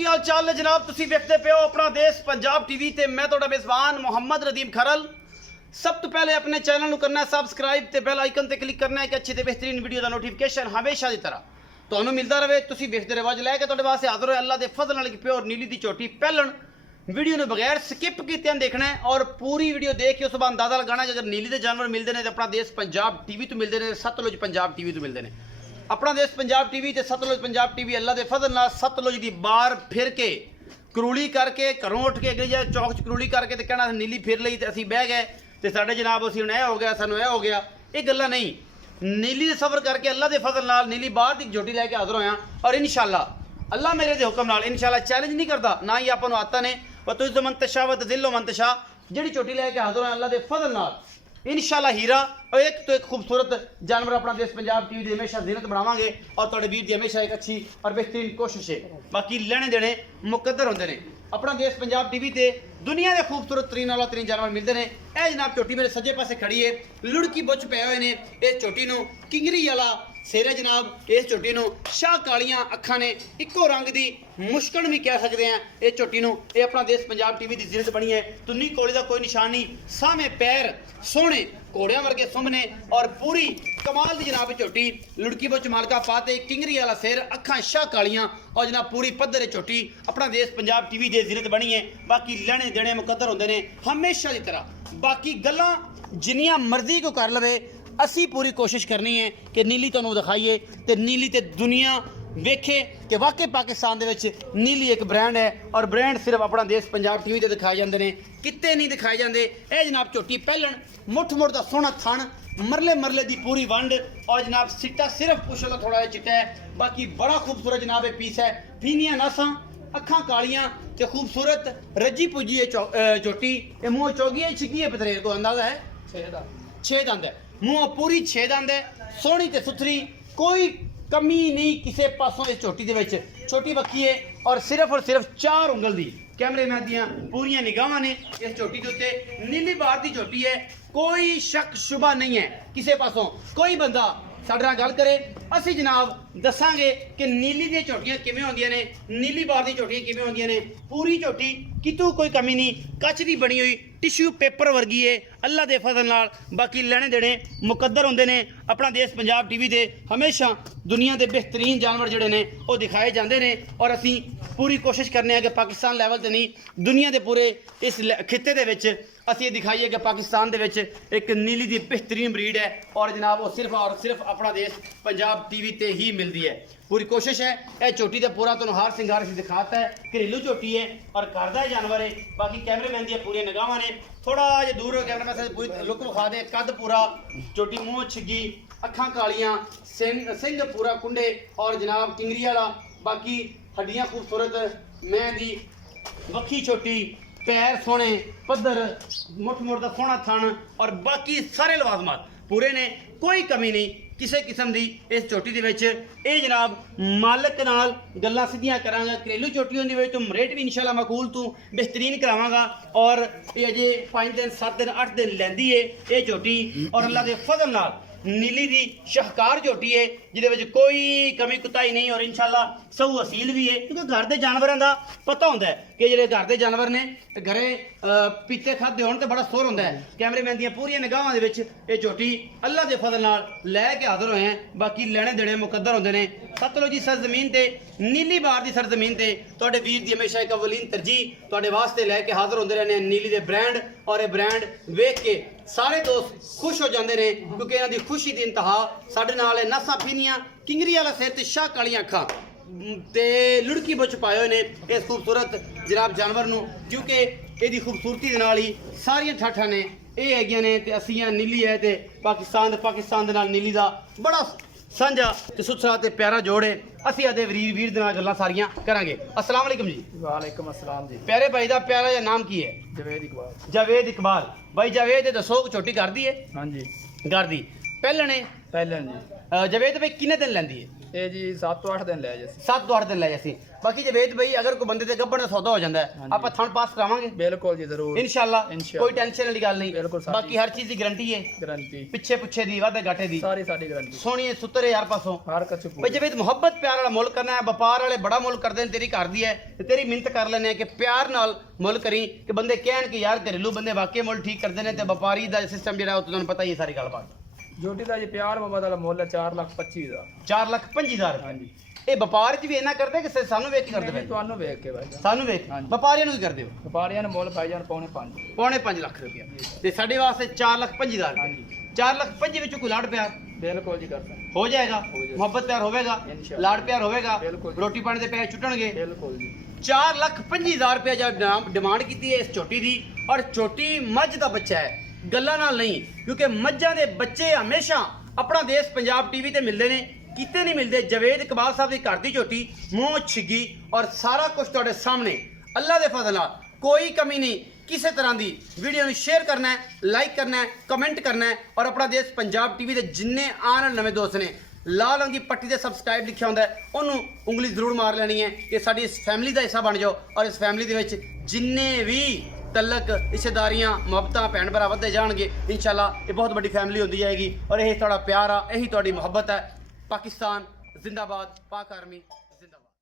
की हाल चाल है जनाब। तुसी वेखदे पे हो अपना देश पंजाब टीवी ते मैं तुहाडा मेज़बान मोहम्मद रदीम खरल। सब तो पहले अपने चैनल करना सबसक्राइब ते बेल आइकन ते क्लिक करना है कि अच्छी ते बेहतरीन वीडियो का नोटिफिकेशन हमेशा की तरह तुहानू मिलता रहे। तुसी वेखदे रहो, अज लैके तुहाडे वास्ते हाज़र होए अल्लाह के फजल नाल एक प्योर नीली दी झोटी पहलन। वीडियो ने बगैर स्किप किए देखना है और पूरी वीडियो देख के उस बाद अंदाजा लगाना है। अगर नीली के जानवर मिलते हैं तो अपना देश पंजाब टीवी तो मिलते हैं, सतलुज पंजाब टीवी तो मिलते हैं। अपना देश पंजाब टीवी ते सतलुज पंजाब टीवी अल्लाह के फजल नाल सतलुज की बार फिर के करूली करके घरों उठ के अगली जगह चौक च करूली करके तो कहना नीली फिर ली तो असीं बह गए तो साढ़े जनाब असीं हुण हो गया सानू हो गया। ये गल्लां नहीं, नीली दे सफर करके अल्लाह के फजल नाल नीली बाहर की झोटी लैके हाज़र होया और इंशाअल्लाह अल्लाह मेरे दे हुक्म नाल इंशाअल्लाह चैलेंज नहीं करता ना ही आपां नूं आता ने व तुझ मंतशा व दिलो मंतशा जिहड़ी झोटी लैके हाज़र होया अल्लाह के फजल नाल इंशाअल्लाह हीरा और एक तो एक खूबसूरत जानवर अपना देश पंजाब टीवी की हमेशा जीनत बनावांगे और तुहाडे वीर की हमेशा एक अच्छी और बेहतरीन कोशिश है। बाकी लेने देने मुकद्दर होंदे ने। अपना देश पंजाब टीवी ते दुनिया के खूबसूरत तरीन वाला तरीन जानवर मिलते हैं। यह जनाब झोटी मेरे सज्जे पासे खड़ी है, लुड़की बुछ पे हुए ने। इस झोटी नूं किंगरी वाला सिर है जनाब। इस झोटी नूं शाह कालियां अखां ने, इक्को रंग की मुश्कन भी कह सकते हैं। इस झोटी नूं ये अपना देश पंजाब टीवी की जीनत बनी है। तुन्नी कोले का कोई निशान नहीं, सामे पैर सोहने घोड़िया वर्गे सुमने और पूरी कमाल की जनाब झोटी लुड़की बुछ मालका पाते किंगरी वाला सिर अखां शाह कालियां और जनाब पूरी पद्धर झोटी अपना देश पंजाब टीवी की जीनत बनी है। बाकी लेने देने मुकद्दर होंदे ने हमेशा की तरह। बाकी गल्लां जिन्नियां मर्जी को कर लवे असी पूरी कोशिश करनी है कि नीली तुहानू दिखाइए तो नीली ते दुनिया वेखे कि वाकई पाकिस्तान दे विच नीली एक ब्रांड है और ब्रांड सिर्फ अपना देश पंजाब टीवी ते दिखाए जाते हैं, किते नहीं दिखाए जाते। यह जनाब झोटी पहलन मुठ मुठ का सोहना थण मरले मरले की पूरी वंड और जनाब सिट्टा सिर्फ पुछ का थोड़ा जिहा चिट्टा है। बाकी बड़ा खूबसूरत जनाब ये पीस है। फीनियां नासां अखां कालियां ते खूबसूरत रजी पुजी है झोटी। ये मुँह चौगी है छिकी है पतरेर को अंदाजा है 6 दंद है। मुँह पूरी 6 दंद है, सोहनी ते सुथरी, कोई कमी नहीं किसी पासों इस झोटी दे विच। छोटी बक्की है और सिर्फ 4 उंगल दी कैमरे मैन दियां पूरियां निगाहां ने इस झोटी के उत्ते। नीली बार की झोटी है, कोई शक शुबा नहीं है किसी पासों। कोई बंदा साडे नाल गल करे असीं जनाब दसांगे कि नीली दी झोटियां किवें होंदियां ने, नीली बार दी झोटियां किवें होंदियां ने। पूरी झोटी कितों कोई कमी नहीं, कच दी बनी हुई टिश्यू पेपर वर्गी है अल्लाह के फजल नाल। बाकी लेने देने मुकद्दर होंदे ने। अपना देश पंजाब टीवी दे हमेशा दुनिया के बेहतरीन जानवर जिहड़े ने वो दिखाए जाते हैं और असीं पूरी कोशिश करने हैं कि पाकिस्तान लैवल ते नहीं दुनिया के पूरे इस खिते दे विच असीं ये दिखाइए कि पाकिस्तान दे विच एक नीली दी बेहतरीन ब्रीड है और जनाब वो सिर्फ और सिर्फ अपना देश पंजाब टीवी ते ही मिलती है। पूरी कोशिश है यह झोटी का पूरा तुहानूं हार सिंगार असीं दिखाता है। घरेलू झोटी है और घर का जानवर है। बाकी कैमरे मैन दी पूरी निगाहां ने। थोड़ा जो दूर हो कैमरा मैन पूरी लुक विखा दे। कद पूरा झोटी मुँह छिगी अखां कालियां सिंह पूरा कुंडे और जनाब किंगरी वाला। बाकी हड्डियां खूबसूरत मैं दी वक्खी छोटी पैर सोहने पद्धर मुठ मुठ का सोहना थण और बाकी सारे लवाजमात पूरे ने, कोई कमी नहीं किसी किस्म की इस झोटी दे विच। ये जनाब मालक नाल गल्लां सीधियां करांगा। घरेलू झोटी होंदी वे तो रेट भी इंशाल्लाह माकूल तू बेहतरीन करावांगा और ये अजे 5 दिन 7 दिन 8 दिन लैंदी है ये झोटी और अल्लाह के फजल नाल नीली दी शाहकार झोटी है जिहदे विच कोई कमी कुताही नहीं और इंशाल्लाह सऊ असील भी है क्योंकि घर के जानवरों का पता होंदा है कि जिहड़े घर के जानवर ने घरे पीते खादे होण ते बड़ा सुर होंदा है। कैमरे मैन दियां पूरियां निगाहां दे विच ये झोटी अल्लाह के फजल नाल लैके हाज़र होए हैं। बाकी लेने देने मुकद्दर होंदे ने। सतलुज की सरजमीन ते नीली बार की सरजमीन ते तुहाडे वीर दी हमेशा एक अवलीन तरजीह तुहाडे वास्ते लैके हाज़र होंदे रहने नीली दे ब्रांड और ये ब्रांड वेख के सारे दोस्त खुश हो जाते हैं क्योंकि इन्हां दी खुशी की इंतहा साडे नाल नसां फीनियां किंगरी वाला सिर ते शाह कालियां अखां ते लुड़की बुछ पाए हुए ने इस खूबसूरत जनाब जानवर नूं क्योंकि इहदी खूबसूरती दे नाल ही सारियां ठाठां ने ये हैगियां ने ते असीं नीली है ते पाकिस्तान दे नाल नीली दा बड़ा सांझा ते सुथरा ते प्यारा जोड़ है। असीं आदे वीर दे नाल गल्लां सारियां करांगे। अस्सलाम वालेकुम जी। वालेकुम अस्सलाम जी। प्यारे भाई दा प्यारा जिहा नाम की है? जवेद इकबाल। जावेद इकबाल भाई। जावेद दसो छोटी घर दी है? हाँ जी घर दी पहलन है? पहलन जी। जावेद भाई किन्ने दिन लैंदी है? ਇਹ ਜੀ 7-8 ਦਿਨ ਲੈ ਜੇ 7 ਤੋਂ 8 ਦਿਨ ਲੈ ਜਾਸੀ ਬਾਕੀ ਜਵੇਦ ਭਾਈ ਅਗਰ ਕੋਈ ਬੰਦੇ ਤੇ ਗੱਭਣ ਦਾ ਸੌਦਾ ਹੋ ਜਾਂਦਾ ਹੈ ਹਾਂਜੀ। ਆਪਾਂ ਥਣ ਪਾਸ ਕਰਾਵਾਂਗੇ ਬਿਲਕੁਲ ਜੀ ਜ਼ਰੂਰ ਇਨਸ਼ਾਅੱਲਾ ਇਨਸ਼ਾਅੱਲਾ। ਕੋਈ ਟੈਨਸ਼ਨ ਵਾਲੀ ਗੱਲ ਨਹੀਂ ਬਿਲਕੁਲ ਸਾਡੀ। ਬਾਕੀ ਹਰ ਚੀਜ਼ ਦੀ ਗਾਰੰਟੀ ਹੈ ਗਾਰੰਟੀ ਪਿੱਛੇ ਪੁੱਛੇ ਦੀ ਵਾਧੇ ਘਾਟੇ ਦੀ ਸਾਰੀ ਸਾਡੀ ਗਾਰੰਟੀ ਸੋਹਣੀ ਸੁੱਤਰੇ ਯਾਰ ਪਾਸੋਂ ਹਰ ਕੱਚ ਭਾਈ ਜਵੇਦ ਮੁਹੱਬਤ ਪਿਆਰ ਵਾਲਾ ਮੁੱਲ ਕਰਨਾ ਹੈ ਵਪਾਰ ਵਾਲੇ ਬੜਾ ਮੁੱਲ ਕਰਦੇ ਨੇ ਤੇਰੀ ਘਰ ਦੀ ਹੈ ਤੇ ਤੇਰੀ ਮਿਹਨਤ ਕਰ ਲੈਣੇ ਕਿ ਪਿਆਰ ਨਾਲ ਮੁੱਲ ਕਰੀ ਕਿ ਬੰਦੇ ਕਹਿਣ ਕਿ ਯਾਰ ਘਰੇਲੂ ਬੰਦੇ ਵਾਕਈ ਮੁੱਲ ਠੀਕ ਕਰਦੇ ਨੇ ਤੇ ਵਪਾਰੀ ਦਾ ਸਿਸਟਮ ਜਿਹੜਾ ਉਹ ਤੁਹਾਨੂੰ ਪਤਾ ਹੀ ਹੈ ਸਾਰੀ ਗੱਲਬਾਤ ਜੋਟੀ ਦਾ ਜੀ ਪਿਆਰ ਮੁਹੱਬਤ ਵਾਲਾ ਮੁੱਲ ਹੈ 4,25,000 ਦਾ 4,25,000 ਹਾਂਜੀ ਇਹ ਵਪਾਰ 'ਚ ਵੀ ਇਹਨਾਂ ਕਰਦੇ ਕਿ ਸਾਨੂੰ ਵੇਖ ਕੇ ਕਰਦੇ ਨਹੀਂ, ਪਏ ਤੁਹਾਨੂੰ ਵੇਖ ਕੇ ਭਾਈ ਸਾਨੂੰ ਵੇਖ ਹਾਂਜੀ। ਵਪਾਰੀਆਂ ਨੂੰ ਕੀ ਕਰਦੇ ਹੋ ਵਪਾਰੀਆਂ ਨੂੰ ਮੁੱਲ ਪਾਈ ਜਾਣ ਪੌਣੇ 5 ਪੌਣੇ 5 ਲੱਖ ਰੁਪਇਆ ਤੇ ਸਾਡੇ ਵਾਸਤੇ 4,25,000 ਹਾਂਜੀ 4,25,000 ਵਿੱਚੋਂ ਕੋਈ ਲਾੜ ਪਿਆਰ ਬਿਲਕੁਲ ਜੀ ਕਰਦਾ ਹੋ ਜਾਏਗਾ ਹੋ ਜਾਏਗਾ। ਮੁਹੱਬਤ ਪਿਆਰ ਹੋਵੇਗਾ ਇਨਸ਼ਾਅੱਲਾ। ਲਾੜ ਪਿਆਰ ਹੋਵੇਗਾ ਬਿਲਕੁਲ। ਰੋਟੀ ਪਾਣੀ ਦੇ ਪੈਸੇ ਛੁੱਟਣਗੇ ਬਿਲਕੁਲ ਜੀ 4,25,000 ਰੁਪਇਆ ਜਦ ਡਿਮਾਂਡ ਕੀਤੀ ਹੈ ਇਸ ਝੋਟੀ ਦੀ ਔਰ ਝੋਟੀ ਮੱਝ ਦਾ ਬੱਚਾ ਹੈ ਗੱਲਾਂ ਨਾਲ ਨਹੀਂ ਕਿਉਂਕਿ ਮੱਝਾਂ ਦੇ ਬੱਚੇ ਹਮੇਸ਼ਾ ਆਪਣਾ ਦੇਸ਼ ਪੰਜਾਬ ਟੀਵੀ ਤੇ ਮਿਲਦੇ ਨੇ ਕਿਤੇ ਨਹੀਂ ਮਿਲਦੇ ਜਵੇਦ ਇਕਬਾਲ ਸਾਹਿਬ ਦੀ ਘਰ ਦੀ ਝੋਟੀ ਮੂੰਹ ਛਿੱਗੀ ਔਰ ਸਾਰਾ ਕੁਝ ਤੁਹਾਡੇ ਸਾਹਮਣੇ ਅੱਲਾ ਦੇ ਫਜ਼ਲ ਨਾਲ ਕੋਈ ਕਮੀ ਨਹੀਂ ਕਿਸੇ ਤਰ੍ਹਾਂ ਦੀ ਵੀਡੀਓ ਨੂੰ ਸ਼ੇਅਰ ਕਰਨਾ ਹੈ ਲਾਈਕ ਕਰਨਾ ਹੈ ਕਮੈਂਟ ਕਰਨਾ ਹੈ ਔਰ ਆਪਣਾ ਦੇਸ਼ ਪੰਜਾਬ ਟੀਵੀ ਦੇ ਜਿੰਨੇ ਆਉਣ ਵਾਲੇ ਨਵੇਂ ਦੋਸਤ ਨੇ ਲਾਲ ਰੰਗ ਦੀ ਪੱਟੀ ਤੇ ਸਬਸਕ੍ਰਾਈਬ ਲਿਖਿਆ ਹੁੰਦਾ ਹੈ ਉਹਨੂੰ ਉਂਗਲੀ ਜ਼ਰੂਰ ਮਾਰ ਲੈਣੀ ਹੈ ਕਿ ਸਾਡੀ ਇਸ ਫੈਮਿਲੀ ਦਾ ਹਿੱਸਾ ਬਣ ਜਾਓ ਔਰ ਇਸ ਫੈਮਿਲੀ ਦੇ ਵਿੱਚ ਜਿੰਨੇ ਵੀ ਤਲਕ ਰਿਸ਼ਤੇਦਾਰੀਆਂ ਮੁਹੱਬਤਾਂ ਭੈਣ ਭਰਾ ਵੱਧਦੇ ਜਾਣਗੇ ਇਨਸ਼ਾਅੱਲਾ ਇਹ ਬਹੁਤ ਵੱਡੀ ਫੈਮਿਲੀ ਹੁੰਦੀ ਜਾਏਗੀ ਔਰ ਇਹ ਤੁਹਾਡਾ ਪਿਆਰ ਆ ਇਹੀ ਤੁਹਾਡੀ ਮੁਹੱਬਤ ਹੈ ਪਾਕਿਸਤਾਨ ਜ਼ਿੰਦਾਬਾਦ ਪਾਕ ਆਰਮੀ